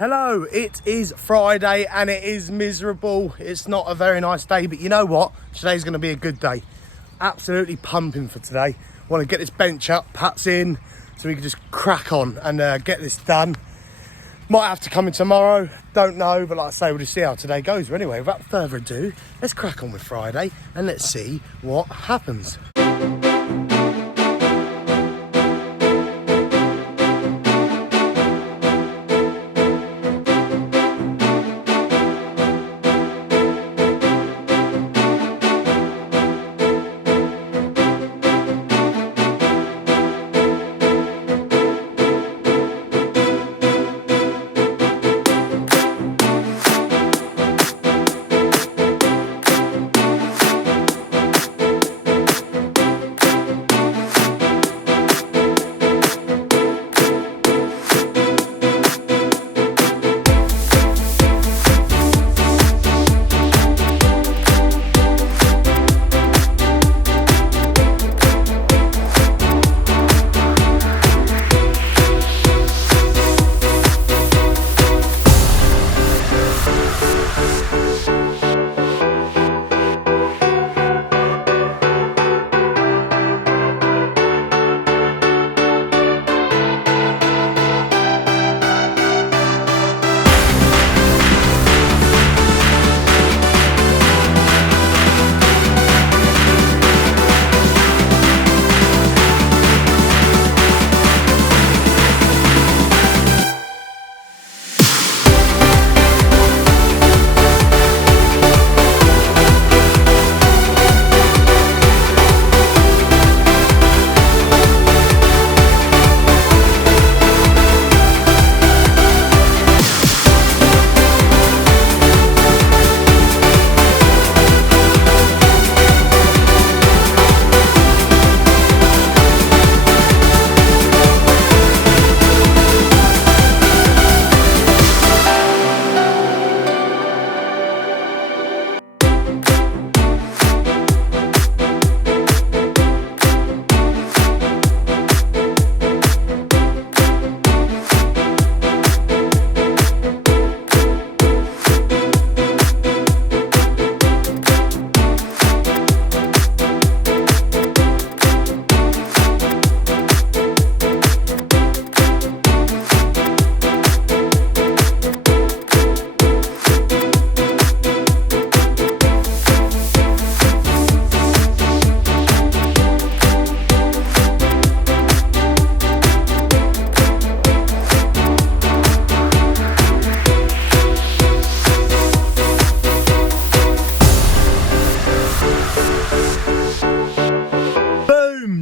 Hello, it is Friday and it is miserable. It's not a very nice day, but you know what? Today's going to be a good day. Absolutely pumping for today. Want to get this bench up, Pat's in, so we can just crack on and get this done. Might have to come in tomorrow, don't know, but like I say, we'll just see how today goes. But anyway, without further ado, let's crack on with Friday and let's see what happens.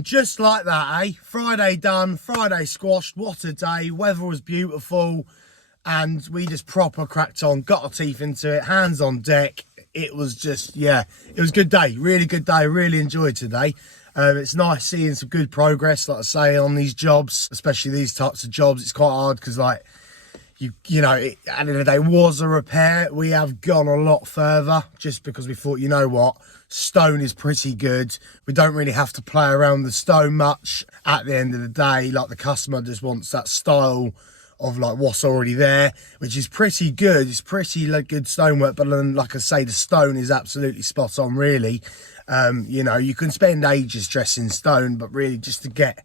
Just like that, eh? Friday done, Friday squashed. What a day. Weather was beautiful and we just proper cracked on, got our teeth into it, hands on deck. It was just, yeah, it was a good day, really good day. Really enjoyed today. It's nice seeing some good progress, like I say, on these jobs, especially these types of jobs. It's quite hard because, like, you know, at the end of the day, was a repair. We have gone a lot further just because we thought, you know what, stone is pretty good. We don't really have to play around the stone much at the end of the day. Like, the customer just wants that style of like what's already there, which is pretty good. It's pretty like good stonework, but then, like I say, the stone is absolutely spot on, really. You know, you can spend ages dressing stone, but really just to get,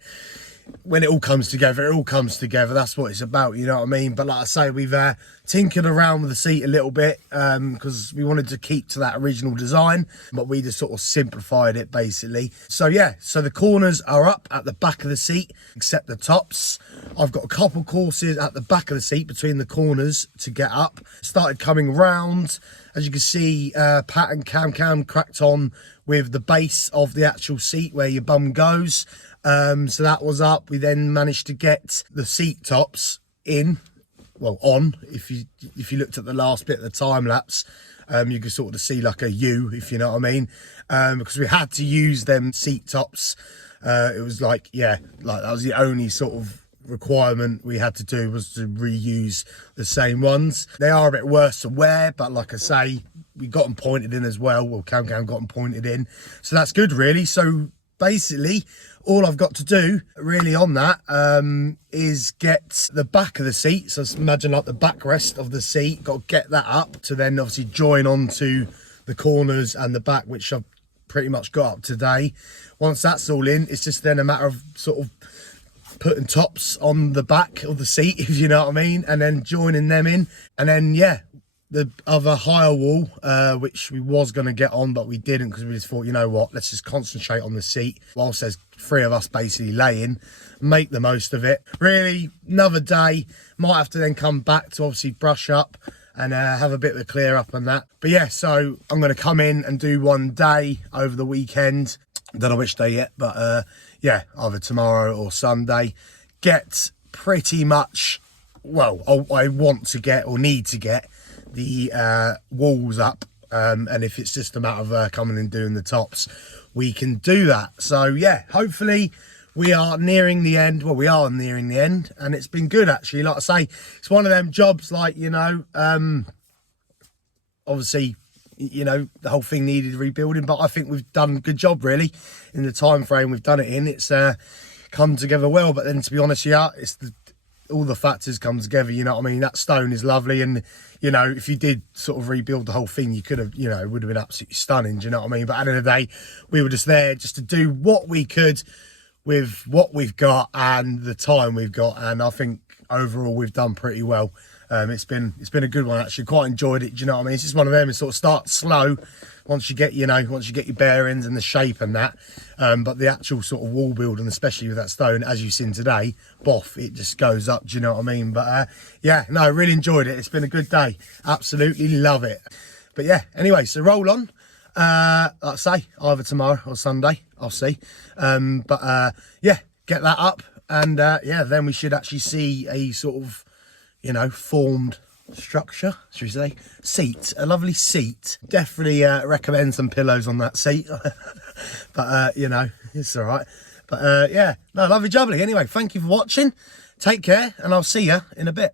when it all comes together, it all comes together. That's what it's about, you know what I mean? But like I say, we've tinkered around with the seat a little bit because we wanted to keep to that original design, but we just sort of simplified it basically. So yeah, so the corners are up at the back of the seat except the tops. I've got a couple courses at the back of the seat between the corners to get up. Started coming round. As you can see, Pat and Cam cracked on with the base of the actual seat where your bum goes. So that was up. We then managed to get the seat tops in, well, on. If you looked at the last bit of the time lapse, you could sort of see like a U, if you know what I mean, because we had to use them seat tops. It was like, yeah, like that was the only sort of requirement we had to do, was to reuse the same ones. They are a bit worse to wear, but like I say, we got them pointed in as well. Well, Cam got them pointed in, so that's good really. So basically all I've got to do really on that is get the back of the seat. So imagine like the backrest of the seat, got to get that up to then obviously join onto the corners and the back, which I've pretty much got up today. Once that's all in, it's just then a matter of sort of putting tops on the back of the seat, if you know what I mean, and then joining them in. And then, yeah, the other higher wall, which we was going to get on, but we didn't because we just thought, you know what, let's just concentrate on the seat whilst there's 3 of us basically laying, make the most of it. Really, another day. Might have to then come back to obviously brush up and have a bit of a clear up on that. But yeah, so I'm going to come in and do one day over the weekend. Don't know which day yet, but yeah, either tomorrow or Sunday. Get pretty much, well, I want to get or need to get the walls up, and if it's just a matter of coming and doing the tops, we can do that. So yeah, hopefully we are nearing the end. Well, we are nearing the end, and it's been good actually. Like I say, it's one of them jobs, like, you know, obviously, you know, the whole thing needed rebuilding, but I think we've done a good job really in the time frame we've done it in. It's come together well. But then, to be honest, yeah, it's all the factors come together, you know what I mean? That stone is lovely, and you know, if you did sort of rebuild the whole thing, you could have, you know, it would have been absolutely stunning, do you know what I mean? But at the end of the day, we were just there just to do what we could with what we've got and the time we've got, and I think overall we've done pretty well. It's been a good one actually. Quite enjoyed it, do you know what I mean? It's just one of them, it sort of starts slow once you get, you know, once you get your bearings and the shape and that, but the actual sort of wall building, especially with that stone, as you've seen today, boff, it just goes up, do you know what I mean? But yeah, no, really enjoyed it. It's been a good day, absolutely love it. But yeah, anyway, so roll on. Like I say, either tomorrow or Sunday, I'll see. But yeah, get that up, and yeah, then we should actually see a sort of, you know, formed structure, should we say, seat, a lovely seat. Definitely recommend some pillows on that seat. But you know, it's all right. But yeah, no, lovely jubbly. Anyway, thank you for watching, take care, and I'll see you in a bit.